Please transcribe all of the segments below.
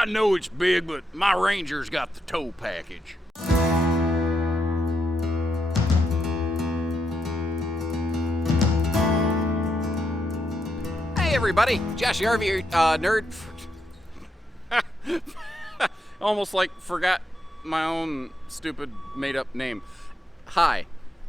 I know it's big, but my Ranger's got the tow package. Hey everybody, Josh the RV nerd. Almost like forgot my own stupid made-up name. Hi,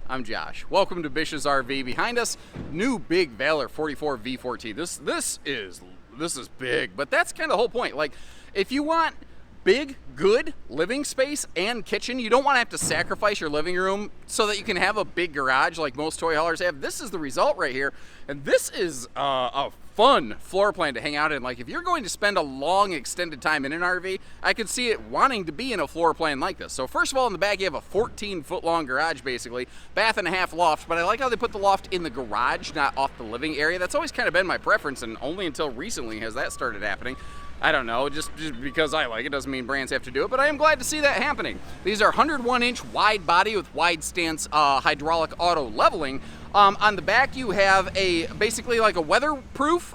I'm Josh. Welcome to Bish's RV. Behind us, new big Valor 44v14. This is big, but that's kind of the whole point. Like, if you want big, good living space and kitchen, you don't want to have to sacrifice your living room so that you can have a big garage like most toy haulers have. This is the result right here, and this is a fun floor plan to hang out in. Like, if you're going to spend a long extended time in an RV, I could see it wanting to be in a floor plan like this. So first of all, in the back you have a 14-foot long garage, basically, bath and a half loft, but I like how they put the loft in the garage, not off the living area. That's always kind of been my preference, and only until recently has that started happening. I don't know, just because I like it doesn't mean brands have to do it, but I am glad to see that happening. These are 101-inch wide body with wide stance hydraulic auto leveling. On the back you have basically like a weatherproof,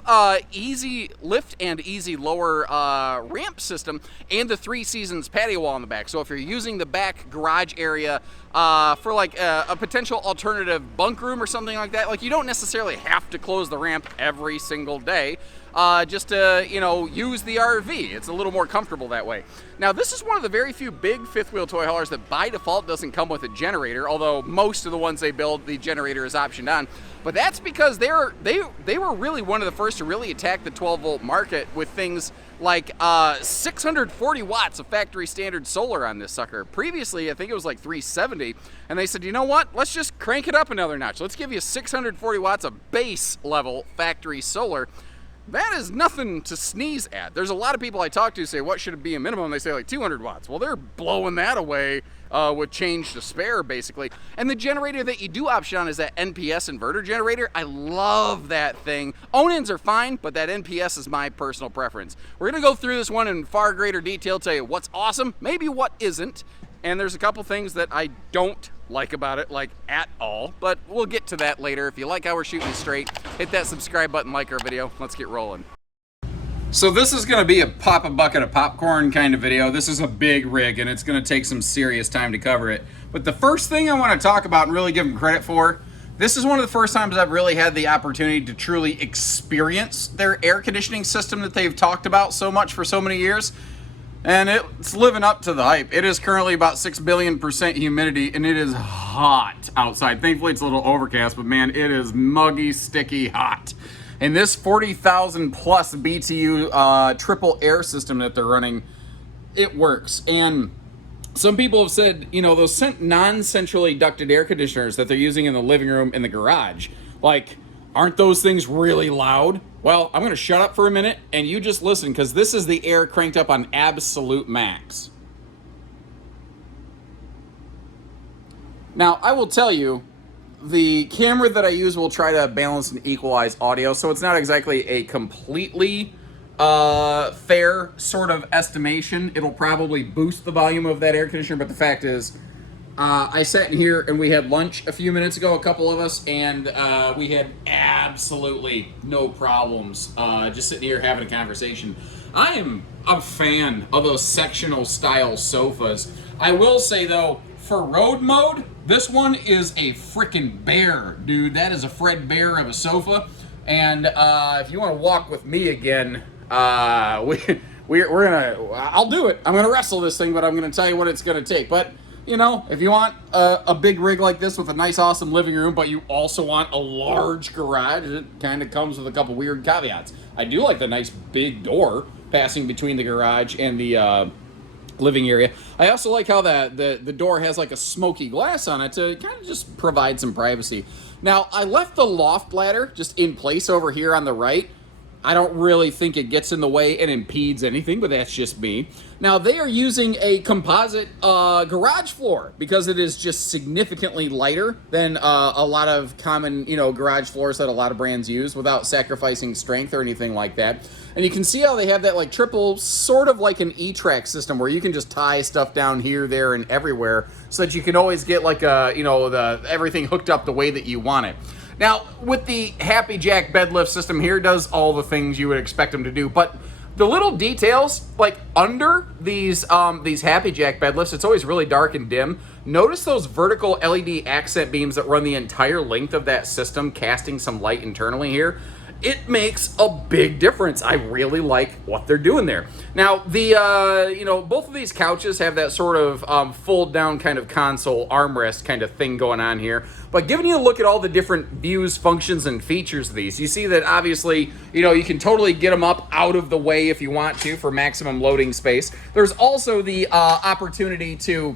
easy lift and easy lower ramp system, and the 3 Seasons patio wall on the back. So if you're using the back garage area for like a potential alternative bunk room or something like that, like you don't necessarily have to close the ramp every single day. Just to, use the RV. It's a little more comfortable that way. Now, this is one of the very few big fifth wheel toy haulers that by default doesn't come with a generator, although most of the ones they build, the generator is optioned on. But that's because they were really one of the first to really attack the 12-volt market with things like 640 watts of factory standard solar on this sucker. Previously, I think it was like 370, and they said, you know what, let's just crank it up another notch. Let's give you 640 watts of base level factory solar. That is nothing to sneeze at. There's a lot of people I talk to say, what should it be a minimum? They say like 200 watts. Well, they're blowing that away with change to spare, basically. And the generator that you do option on is that NPS inverter generator. I love that thing. Own-ins are fine, but that NPS is my personal preference. We're gonna go through this one in far greater detail, tell you what's awesome, maybe what isn't, and there's a couple things that I don't like about it, like at all, but we'll get to that later. If you like how we're shooting straight, hit that subscribe button, like our video. Let's get rolling. So this is going to be a pop a bucket of popcorn kind of video. This is a big rig and it's going to take some serious time to cover it. But the first thing I want to talk about and really give them credit for, this is one of the first times I've really had the opportunity to truly experience their air conditioning system that they've talked about so much for so many years. And it's living up to the hype. It is currently about 6 billion% humidity, and it is hot outside. Thankfully, it's a little overcast, but man, it is muggy, sticky hot. And this 40,000 plus BTU triple air system that they're running, it works. And some people have said, those non-centrally ducted air conditioners that they're using in the living room and the garage, like, aren't those things really loud? Well, I'm going to shut up for a minute and you just listen, because this is the air cranked up on absolute max. Now, I will tell you, the camera that I use will try to balance and equalize audio, so it's not exactly a completely fair sort of estimation. It'll probably boost the volume of that air conditioner, but the fact is, I sat in here and we had lunch a few minutes ago, a couple of us, and we had absolutely no problems just sitting here having a conversation. I am a fan of those sectional style sofas. I will say though, for road mode, this one is a freaking bear, dude. That is a Fred Bear of a sofa. And if you want to walk with me again, we're gonna, I'll do it. I'm gonna wrestle this thing, but I'm gonna tell you what it's gonna take. But if you want a big rig like this with a nice, awesome living room, but you also want a large garage, it kind of comes with a couple weird caveats. I do like the nice big door passing between the garage and the living area. I also like how the door has like a smoky glass on it to kind of just provide some privacy. Now, I left the loft ladder just in place over here on the right. I don't really think it gets in the way and impedes anything, but that's just me. Now, they are using a composite garage floor because it is just significantly lighter than a lot of common, garage floors that a lot of brands use without sacrificing strength or anything like that. And you can see how they have that like triple, sort of like an E-track system where you can just tie stuff down here, there, and everywhere so that you can always get like everything hooked up the way that you want it. Now, with the Happy Jack bed lift system here, does all the things you would expect them to do, but the little details, like under these Happy Jack bed lifts, it's always really dark and dim. Notice those vertical LED accent beams that run the entire length of that system, casting some light internally here. It makes a big difference. I really like what they're doing there. Now, both of these couches have that sort of fold down kind of console armrest kind of thing going on here. But giving you a look at all the different views, functions, and features of these, you see that obviously, you can totally get them up out of the way if you want to for maximum loading space. There's also the opportunity to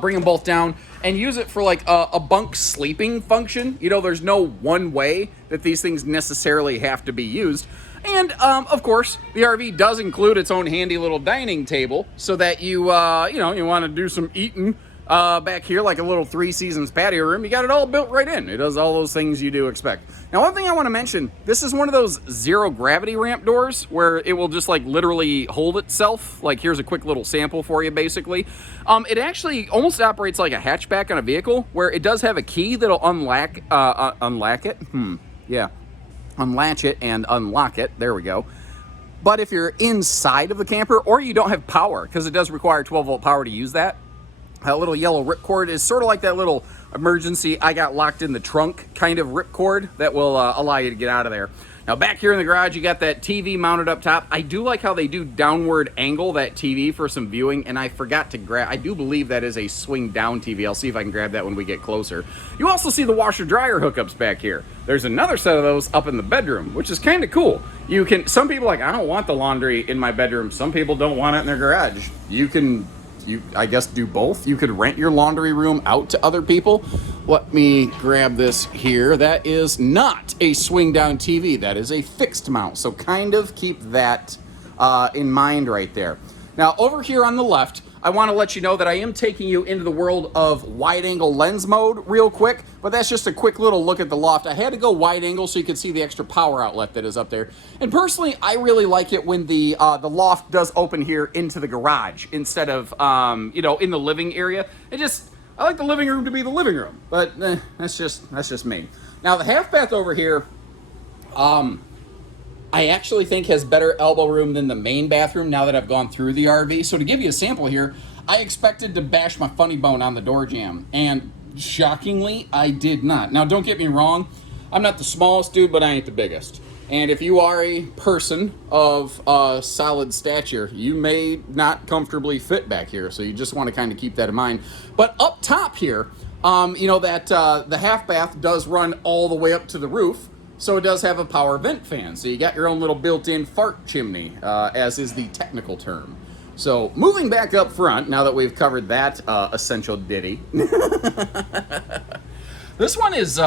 bring them both down and use it for like a bunk sleeping function. There's no one way that these things necessarily have to be used. And of course, the RV does include its own handy little dining table so that you want to do some eating back here, like a little Three Seasons patio room. You got it all built right in. It does all those things you do expect. Now, one thing I want to mention, this is one of those zero gravity ramp doors where it will just like literally hold itself. Like here's a quick little sample for you, basically. It actually almost operates like a hatchback on a vehicle where it does have a key that'll unlatch it and unlock it. There we go. But if you're inside of the camper or you don't have power, because it does require 12-volt power to use that little yellow ripcord is sort of like that little emergency I got locked in the trunk kind of ripcord that will allow you to get out of there. Now back here in the garage, you got that TV mounted up top. I do like how they do downward angle that TV for some viewing, and I forgot to grab, I do believe that is a swing down TV. I'll see if I can grab that when we get closer. You also see the washer dryer hookups back here. There's another set of those up in the bedroom, which is kind of cool. Some people are like, I don't want the laundry in my bedroom. Some people don't want it in their garage. You I guess do both. You could rent your laundry room out to other people. Let me grab this here. That is not a swing down TV. That is a fixed mount. So kind of keep that in mind right there. Now over here on the left, I want to let you know that I am taking you into the world of wide angle lens mode real quick, but that's just a quick little look at the loft. I had to go wide angle so you could see the extra power outlet that is up there. And personally, I really like it when the loft does open here into the garage instead of, in the living area. I like the living room to be the living room, but that's just me. Now the half bath over here, I actually think has better elbow room than the main bathroom now that I've gone through the RV. So to give you a sample here, I expected to bash my funny bone on the door jamb, and shockingly, I did not. Now don't get me wrong, I'm not the smallest dude, but I ain't the biggest. And if you are a person of solid stature, you may not comfortably fit back here, so you just want to kind of keep that in mind. But up top here, the half bath does run all the way up to the roof. So it does have a power vent fan. So you got your own little built-in fart chimney, as is the technical term. So moving back up front, now that we've covered that essential ditty. This one is,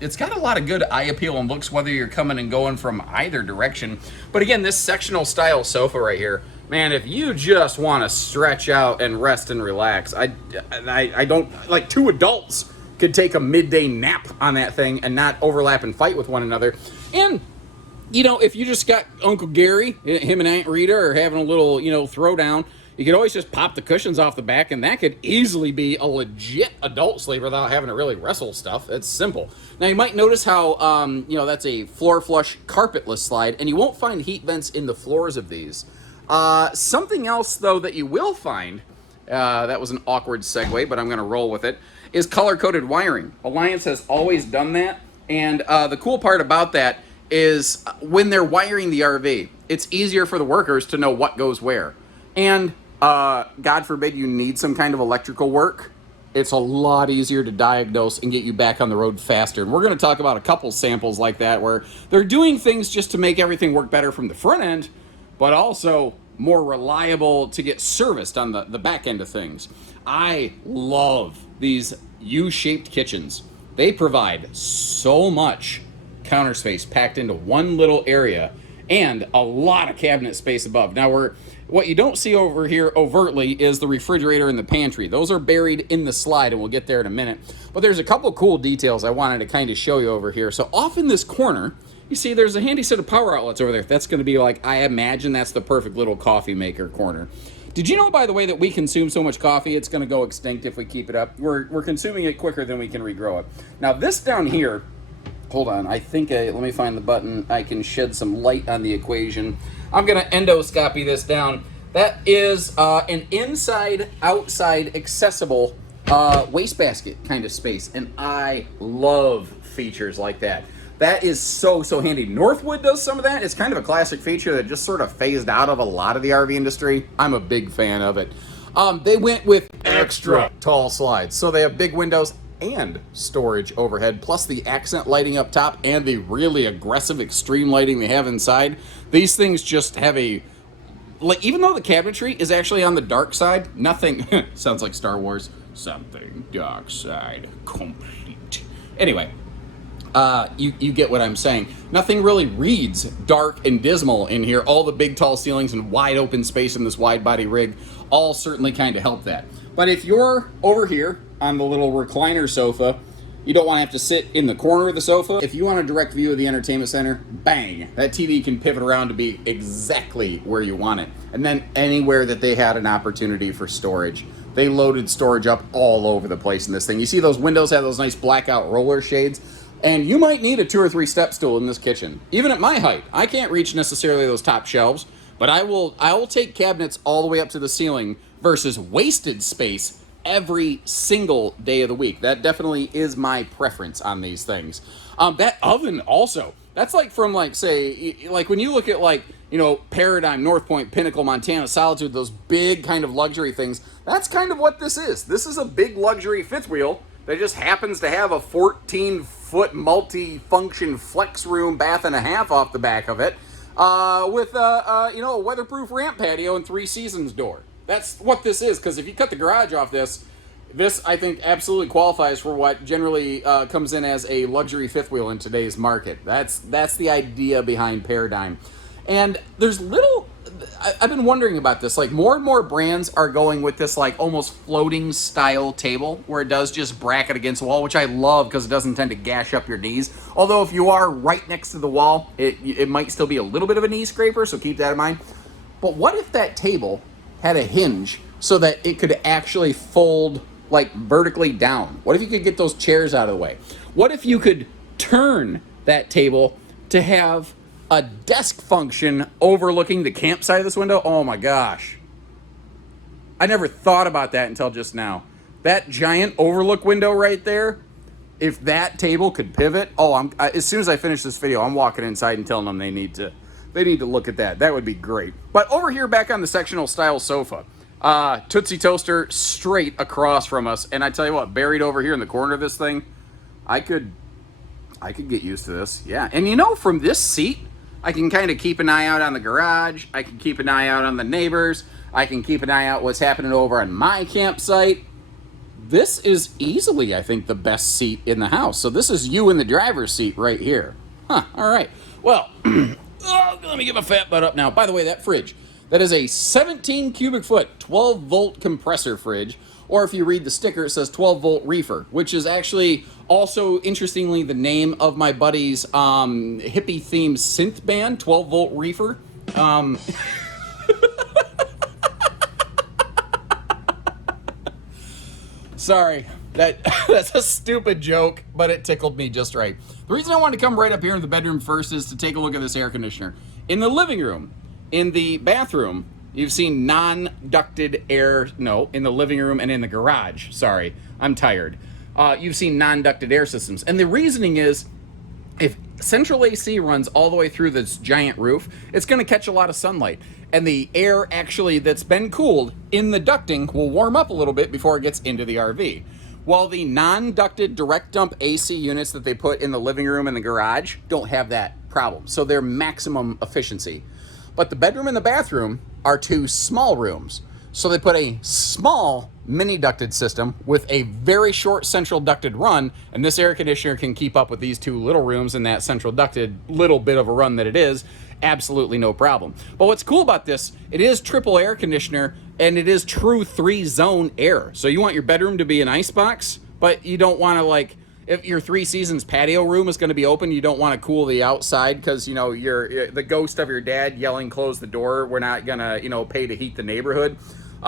it's got a lot of good eye appeal and looks whether you're coming and going from either direction. But again, this sectional style sofa right here, man, if you just want to stretch out and rest and relax, I don't, like two adults could take a midday nap on that thing and not overlap and fight with one another. And, if you just got Uncle Gary, him and Aunt Rita are having a little, throwdown, you could always just pop the cushions off the back, and that could easily be a legit adult sleeper without having to really wrestle stuff. It's simple. Now, you might notice how, that's a floor flush carpetless slide, and you won't find heat vents in the floors of these. Something else, though, that you will find, that was an awkward segue, but I'm going to roll with it, is color-coded wiring. Alliance has always done that, and the cool part about that is when they're wiring the RV, it's easier for the workers to know what goes where. And God forbid you need some kind of electrical work, it's a lot easier to diagnose and get you back on the road faster. And we're going to talk about a couple samples like that where they're doing things just to make everything work better from the front end, but also more reliable to get serviced on the back end of things. I love these U-shaped kitchens. They provide so much counter space packed into one little area and a lot of cabinet space above. Now, what you don't see over here overtly is the refrigerator and the pantry. Those are buried in the slide, and we'll get there in a minute. But there's a couple cool details I wanted to kind of show you over here. So off in this corner, you see there's a handy set of power outlets over there. That's going to be like, I imagine that's the perfect little coffee maker corner. Did you know, by the way, that we consume so much coffee, it's going to go extinct if we keep it up? We're consuming it quicker than we can regrow it. Now, this down here, hold on, I think, let me find the button. I can shed some light on the equation. I'm going to endoscopy this down. That is an inside-outside accessible wastebasket kind of space, and I love features like that. That is so handy. Northwood does some of that. It's kind of a classic feature that just sort of phased out of a lot of the RV industry. I'm a big fan of it. They went with extra tall slides, so they have big windows and storage overhead, plus the accent lighting up top and the really aggressive extreme lighting they have inside. These things just have a, like, even though the cabinetry is actually on the dark side, nothing sounds like Star Wars, something dark side complete. Anyway, you get what I'm saying. Nothing really reads dark and dismal in here. All the big tall ceilings and wide open space in this wide body rig all certainly kind of help that. But if you're over here on the little recliner sofa, you don't want to have to sit in the corner of the sofa. If you want a direct view of the entertainment center, bang, that TV can pivot around to be exactly where you want it. And then anywhere that they had an opportunity for storage, they loaded storage up all over the place in this thing. You see those windows have those nice blackout roller shades, and you might need a 2 or 3 step stool in this kitchen. Even at my height, I can't reach necessarily those top shelves, but I will take cabinets all the way up to the ceiling versus wasted space every single day of the week. That definitely is my preference on these things. That oven also, that's like from, like, say, like when you look at, like, you know, Paradigm, North Point, Pinnacle, Montana, Solitude, those big kind of luxury things, that's kind of what this is. This is a big luxury fifth wheel that just happens to have a 14-foot multi-function flex room bath and a half off the back of it, with a weatherproof ramp patio and 3 seasons door. That's what this is, because if you cut the garage off this I think absolutely qualifies for what generally comes in as a luxury fifth wheel in today's market. That's the idea behind Paradigm. And there's I've been wondering about this, like more and more brands are going with this like almost floating style table where it does just bracket against the wall, which I love because it doesn't tend to gash up your knees. Although if you are right next to the wall, it might still be a little bit of a knee scraper, so keep that in mind. But what if that table had a hinge so that it could actually fold like vertically down? What if you could get those chairs out of the way? What if you could turn that table to have a desk function overlooking the campsite of this window? Oh my gosh. I never thought about that until just now. That giant overlook window right there, if that table could pivot, as soon as I finish this video, I'm walking inside and telling them they need to look at that. That would be great. But over here back on the sectional style sofa, Tootsie Toaster straight across from us, and I tell you what, buried over here in the corner of this thing, I could get used to this. Yeah, and you know, from this seat, I can kind of keep an eye out on the garage. I can keep an eye out on the neighbors. I can keep an eye out what's happening over on my campsite. This is easily, I think, the best seat in the house. So this is you in the driver's seat right here. Huh, all right. Well, let me get my fat butt up now. By the way, that fridge, that is a 17 cubic foot, 12 volt compressor fridge. Or if you read the sticker, it says 12 volt reefer, which is actually also, interestingly, the name of my buddy's hippie themed synth band, 12 volt reefer. Sorry, that's a stupid joke, but it tickled me just right. The reason I wanted to come right up here in the bedroom first is to take a look at this air conditioner. In the living room, in the bathroom, you've seen non-ducted air, no, in the living room and in the garage, sorry, I'm tired. You've seen non-ducted air systems. And the reasoning is, if central AC runs all the way through this giant roof, it's gonna catch a lot of sunlight. And the air actually that's been cooled in the ducting will warm up a little bit before it gets into the RV. While the non-ducted direct dump AC units that they put in the living room and the garage don't have that problem. So they're maximum efficiency. But the bedroom and the bathroom are 2 small rooms. So they put a small mini ducted system with a very short central ducted run, and this air conditioner can keep up with these 2 little rooms and that central ducted little bit of a run that it is. Absolutely no problem. But what's cool about this, it is triple air conditioner, and it is true 3-zone air. So you want your bedroom to be an icebox, but you don't want to, like, if your 3 seasons patio room is going to be open, you don't want to cool the outside because, you know, you're the ghost of your dad yelling, close the door, we're not going to, you know, pay to heat the neighborhood.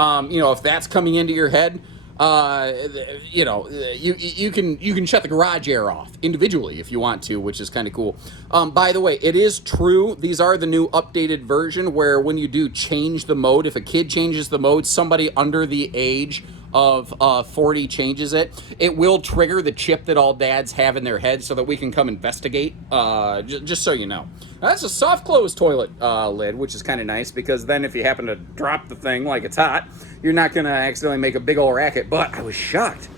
If that's coming into your head, you know, you can shut the garage air off individually if you want to, which is kind of cool. By the way, it is true. These are the new updated version where when you do change the mode, if a kid changes the mode, somebody under the age of 40 changes it, it will trigger the chip that all dads have in their head so that we can come investigate, just so you know. Now, that's a soft close toilet lid, which is kind of nice because then if you happen to drop the thing like it's hot, you're not going to accidentally make a big old racket. But I was shocked.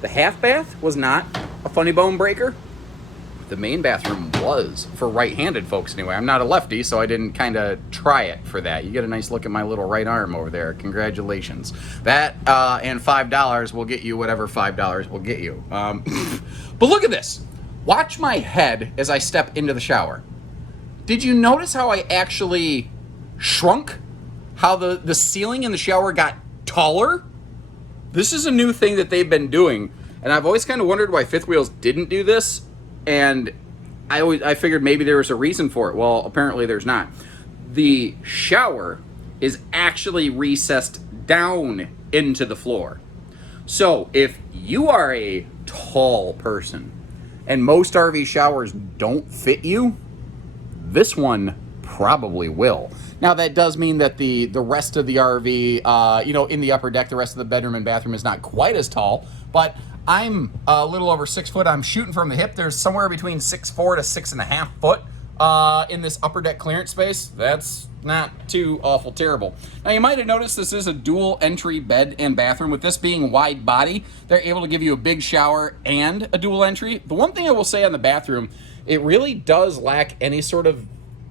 The half bath was not a funny bone breaker. The main bathroom was, for right-handed folks anyway. I'm not a lefty, so I didn't kind of try it for that. You get a nice look at my little right arm over there. Congratulations. That and $5 will get you whatever $5 will get you. But look at this. Watch my head as I step into the shower. Did you notice how I actually shrunk? How the ceiling in the shower got taller? This is a new thing that they've been doing, and I've always kind of wondered why Fifth Wheels didn't do this. And I figured maybe there was a reason for it. Well, apparently there's not. The shower is actually recessed down into the floor. So if you are a tall person and most RV showers don't fit you, this one probably will. Now that does mean that the rest of the RV, you know, in the upper deck, the rest of the bedroom and bathroom is not quite as tall, but I'm a little over 6 foot. I'm shooting from the hip. There's somewhere between 6'4" to 6.5 foot in this upper deck clearance space. That's not too awful terrible. Now you might have noticed this is a dual entry bed and bathroom. With this being wide body, they're able to give you a big shower and a dual entry. The one thing I will say on the bathroom, it really does lack any sort of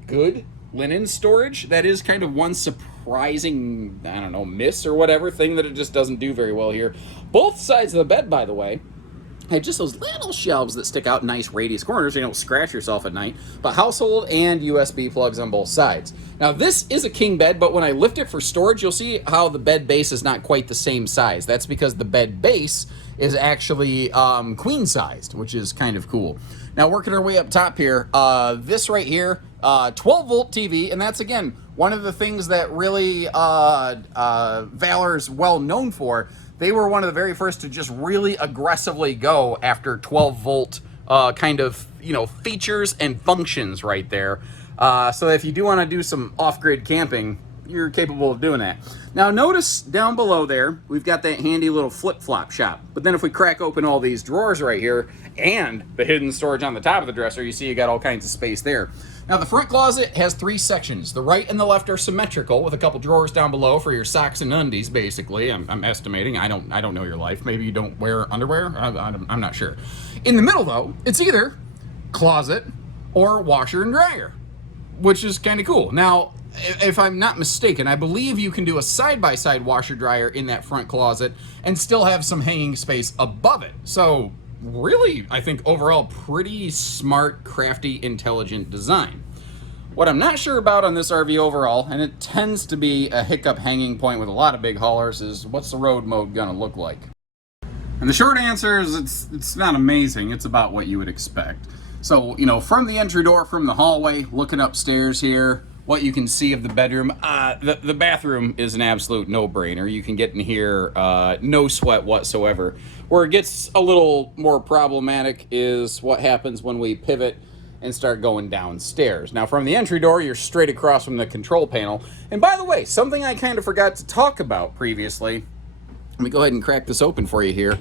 good linen storage. That is kind of one surprising, I don't know, miss or whatever thing that it just doesn't do very well here. Both sides of the bed, by the way, have just those little shelves that stick out nice radius corners so you don't scratch yourself at night, but household and USB plugs on both sides. Now this is a king bed, but when I lift it for storage, you'll see how the bed base is not quite the same size. That's because the bed base is actually queen sized, which is kind of cool. Now working our way up top here, this right here, 12 volt TV, and that's again one of the things that really Valor's well known for. They were one of the very first to just really aggressively go after 12 volt kind of, you know, features and functions right there. So if you do want to do some off-grid camping, you're capable of doing that. Now notice down below there, we've got that handy little flip-flop shop. But then if we crack open all these drawers right here and the hidden storage on the top of the dresser, you see you got all kinds of space there. Now the front closet has 3 sections. The right and the left are symmetrical with a couple drawers down below for your socks and undies, basically. I'm estimating. I don't know your life. Maybe you don't wear underwear. I'm not sure. In the middle though, it's either closet or washer and dryer, which is kind of cool. Now, if I'm not mistaken, I believe you can do a side-by-side washer dryer in that front closet and still have some hanging space above it. So really, I think overall pretty smart, crafty, intelligent design. What I'm not sure about on this RV overall, and it tends to be a hiccup hanging point with a lot of big haulers, is what's the road mode gonna look like? And the short answer is it's not amazing. It's about what you would expect. So, you know, from the entry door, from the hallway, looking upstairs here, what you can see of the bedroom, the bathroom is an absolute no-brainer. You can get in here, no sweat whatsoever. Where it gets a little more problematic is what happens when we pivot and start going downstairs. Now, from the entry door, you're straight across from the control panel. And by the way, something I kind of forgot to talk about previously, let me go ahead and crack this open for you here.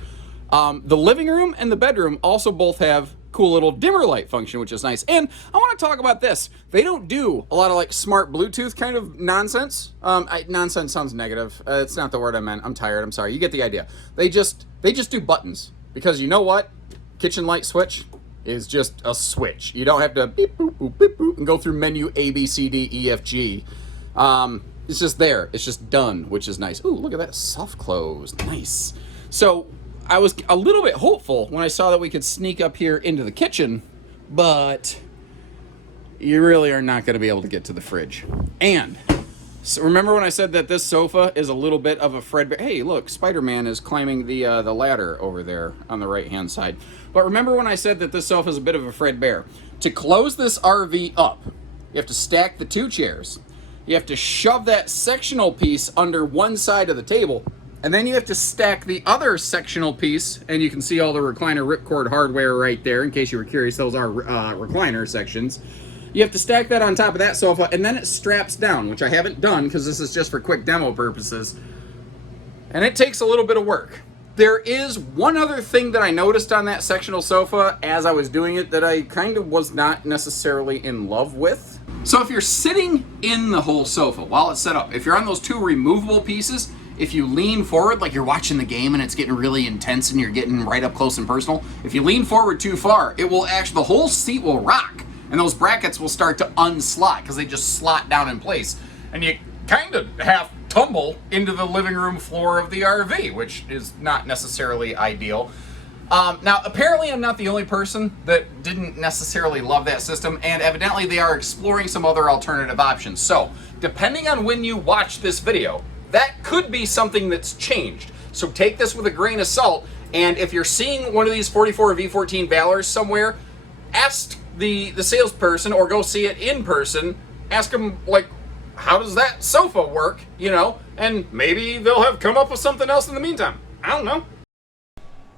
The living room and the bedroom also both have cool little dimmer light function, which is nice. And I want to talk about this. They don't do a lot of like smart Bluetooth kind of nonsense. Nonsense sounds negative. It's not the word I meant. I'm tired. I'm sorry. You get the idea. They just do buttons, because you know what? Kitchen light switch is just a switch. You don't have to beep boop boop beep boop and go through menu A B C D E F G. It's just there. It's just done, which is nice. Ooh, look at that, soft close. Nice. So I was a little bit hopeful when I saw that we could sneak up here into the kitchen, but you really are not going to be able to get to the fridge. And so remember when I said that this sofa is a little bit of a Fredbear? Hey, look, Spider-Man is climbing the ladder over there on the right-hand side. But remember when I said that this sofa is a bit of a Fredbear? To close this RV up, you have to stack the 2 chairs. You have to shove that sectional piece under one side of the table, And then you have to stack the other sectional piece, and you can see all the recliner ripcord hardware right there. In case you were curious, those are recliner sections. You have to stack that on top of that sofa, and then it straps down, which I haven't done because this is just for quick demo purposes. And it takes a little bit of work. There is one other thing that I noticed on that sectional sofa as I was doing it that I kind of was not necessarily in love with. So if you're sitting in the whole sofa while it's set up, if you're on those two removable pieces, if you lean forward like you're watching the game and it's getting really intense and you're getting right up close and personal, if you lean forward too far, it will actually, the whole seat will rock and those brackets will start to unslot because they just slot down in place. And you kind of half tumble into the living room floor of the RV, which is not necessarily ideal. Now, apparently I'm not the only person that didn't necessarily love that system, and evidently they are exploring some other alternative options. So, depending on when you watch this video, that could be something that's changed. So take this with a grain of salt, and if you're seeing one of these 44v14 Valors somewhere, ask the salesperson, or go see it in person, ask them, like, how does that sofa work, you know, and maybe they'll have come up with something else in the meantime. I don't know.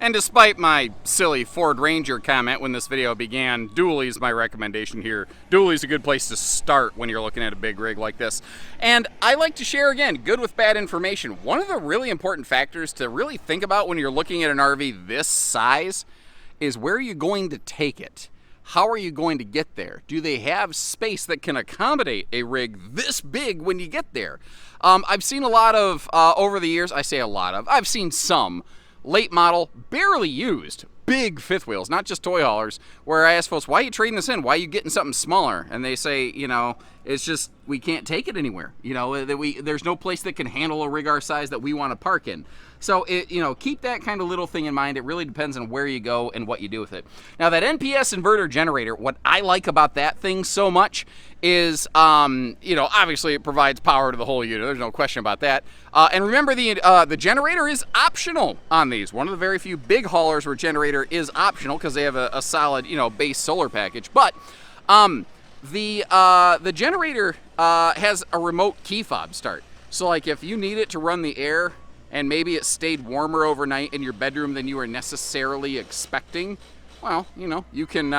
And despite my silly Ford Ranger comment when this video began, dually's my recommendation here. Dually's a good place to start when you're looking at a big rig like this. And I like to share, again, good with bad information. One of the really important factors to really think about when you're looking at an RV this size is where are you going to take it? How are you going to get there? Do they have space that can accommodate a rig this big when you get there? I've seen a lot of, over the years, I say a lot of, I've seen some late model, barely used, big fifth wheels, not just toy haulers, where I ask folks, why are you trading this in? Why are you getting something smaller? And they say, you know, it's just, we can't take it anywhere. You know, there's no place that can handle a rig our size that we want to park in. So, you know, keep that kind of little thing in mind. It really depends on where you go and what you do with it. Now, that NPS inverter generator, what I like about that thing so much is, you know, obviously it provides power to the whole unit. There's no question about that. And remember, the generator is optional on these. One of the very few big haulers where generator is optional because they have a solid, you know, base solar package. But the generator has a remote key fob start. So, like, if you need it to run the air, and maybe it stayed warmer overnight in your bedroom than you were necessarily expecting, well, you know, you can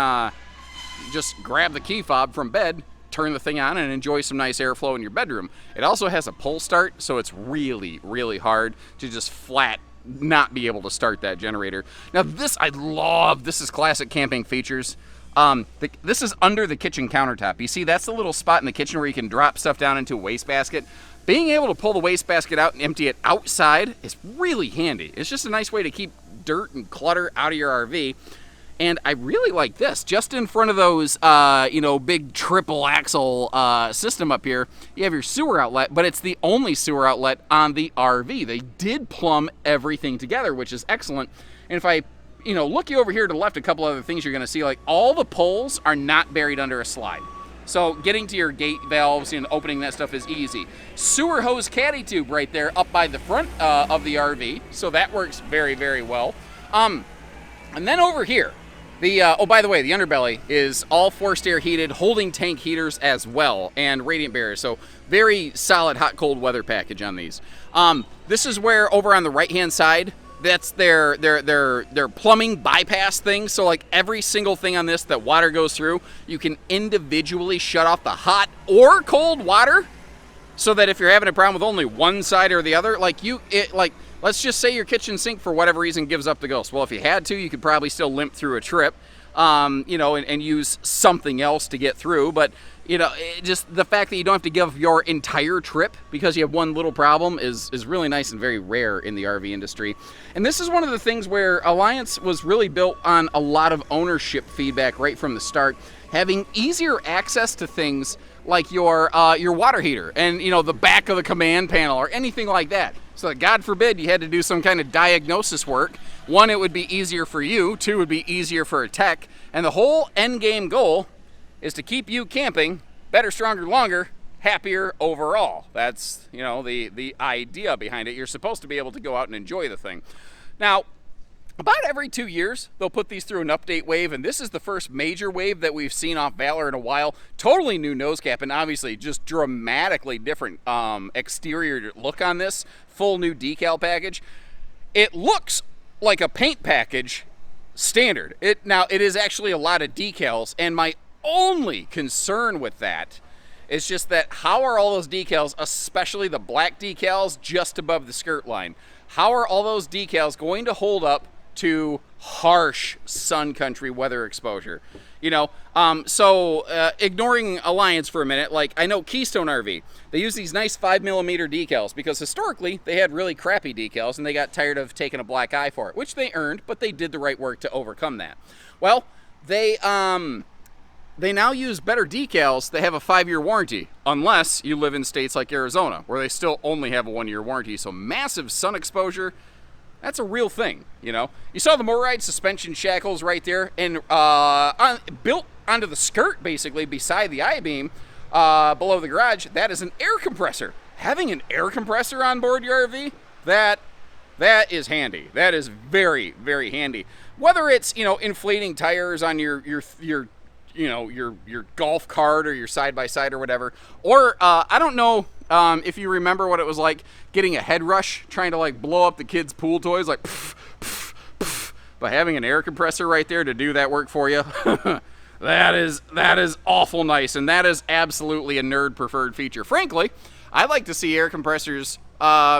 just grab the key fob from bed, turn the thing on, and enjoy some nice airflow in your bedroom. It also has a pull start, so it's really, really hard to just flat not be able to start that generator. Now this I love. This is classic camping features. This is under the kitchen countertop. You see, that's the little spot in the kitchen where you can drop stuff down into a wastebasket. Being able to pull the wastebasket out and empty it outside is really handy. It's just a nice way to keep dirt and clutter out of your RV. And I really like this. Just in front of those, you know, big triple axle system up here, you have your sewer outlet, but it's the only sewer outlet on the RV. They did plumb everything together, which is excellent. And if I, you know, look you over here to the left, a couple other things you're going to see, like all the poles are not buried under a slide. So getting to your gate valves and opening that stuff is easy. Sewer hose caddy tube right there up by the front of the RV. So that works very, very well. And then over here, oh, by the way, the underbelly is all forced air heated, holding tank heaters as well, and radiant barriers. So very solid hot cold weather package on these. This is where over on the right hand side, that's their plumbing bypass thing. So like every single thing on this that water goes through, you can individually shut off the hot or cold water, so that if you're having a problem with only one side or the other, like let's just say your kitchen sink for whatever reason gives up the ghost. Well, if you had to, you could probably still limp through a trip, you know, and use something else to get through. But you know, just the fact that you don't have to give your entire trip because you have one little problem is really nice and very rare in the RV industry. And this is one of the things where Alliance was really built on a lot of ownership feedback right from the start, having easier access to things like your water heater and, you know, the back of the command panel or anything like that. So that God forbid you had to do some kind of diagnosis work. One, it would be easier for you. Two, it would be easier for a tech. And the whole end game goal is to keep you camping better, stronger, longer, happier overall. That's, you know, the idea behind it. You're supposed to be able to go out and enjoy the thing. Now, About every 2 years, they'll put these through an update wave, and this is the first major wave that we've seen off Valor in a while. Totally new nose cap, and obviously just dramatically different exterior look on this. Full new decal package. It looks like a paint package standard. Now, it is actually a lot of decals, and my only concern with that is just that how are all those decals, especially the black decals just above the skirt line, how are all those decals going to hold up to harsh sun country weather exposure? You know, ignoring Alliance for a minute, like I know Keystone RV, they use these nice 5mm decals because historically they had really crappy decals and they got tired of taking a black eye for it, which they earned, but they did the right work to overcome that. Well, they now use better decals that have a 5-year warranty, unless you live in states like Arizona, where they still only have a 1-year warranty. So massive sun exposure, that's a real thing, you know. You saw the MoRide suspension shackles right there, and built onto the skirt, basically, beside the I-beam, below the garage, that is an air compressor. Having an air compressor on board your RV, that is handy. That is very, very handy. Whether it's, you know, inflating tires on your golf cart or your side-by-side or whatever, or I don't know if you remember what it was like getting a head rush trying to like blow up the kids' pool toys, like pff, pff, pff, but having an air compressor right there to do that work for you, that is awful nice, and that is absolutely a nerd preferred feature. Frankly, I'd like to see air compressors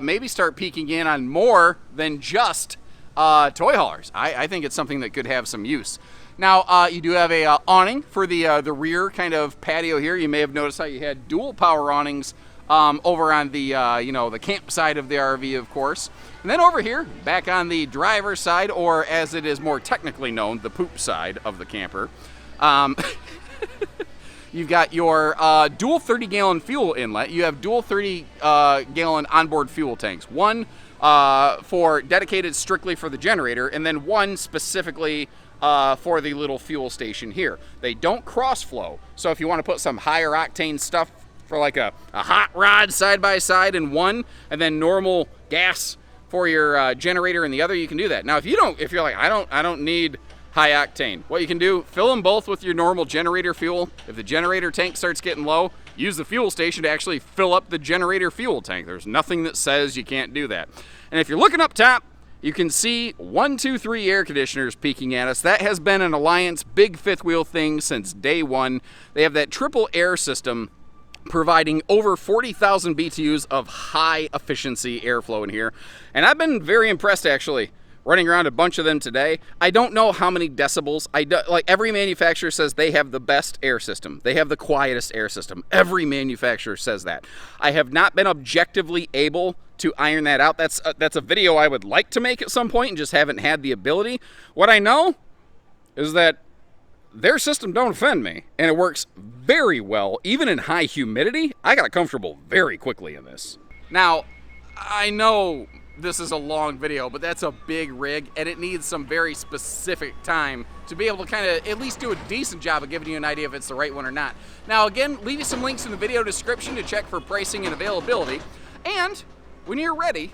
maybe start peeking in on more than just toy haulers. I think it's something that could have some use. Now, you do have a awning for the rear kind of patio here. You may have noticed how you had dual power awnings over on the, the camp side of the RV, of course. And then over here, back on the driver's side, or as it is more technically known, the poop side of the camper, you've got your dual 30-gallon fuel inlet. You have dual 30-gallon onboard fuel tanks. One for dedicated strictly for the generator, and then one specifically for the little fuel station here. They don't cross flow, so if you want to put some higher octane stuff for like a hot rod side by side in one, and then normal gas for your generator in the other, you can do that. Now, if you're like, I don't need high octane, what you can do, fill them both with your normal generator fuel. If the generator tank starts getting low, use the fuel station to actually fill up the generator fuel tank. There's nothing that says you can't do that. And if you're looking up top, you can see 1, 2, 3 air conditioners peeking at us. That has been an Alliance big fifth wheel thing since day one. They have that triple air system providing over 40,000 BTUs of high efficiency airflow in here. And I've been very impressed, actually, running around a bunch of them today. I don't know how many decibels. Like every manufacturer says they have the best air system. They have the quietest air system. Every manufacturer says that. I have not been objectively able to iron that out. That's a video I would like to make at some point and just haven't had the ability. What I know is that their system don't offend me, and it works very well. Even in high humidity, I got comfortable very quickly in this. Now, I know this is a long video, but that's a big rig, and it needs some very specific time to be able to kind of at least do a decent job of giving you an idea if it's the right one or not. Now, again, leave you some links in the video description to check for pricing and availability. And when you're ready,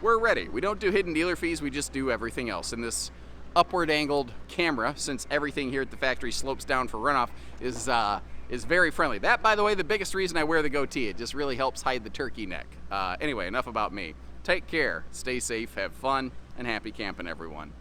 we're ready. We don't do hidden dealer fees, we just do everything else. And this upward angled camera, since everything here at the factory slopes down for runoff, is very friendly. That, by the way, the biggest reason I wear the goatee. It just really helps hide the turkey neck. Anyway, enough about me. Take care, stay safe, have fun, and happy camping, everyone.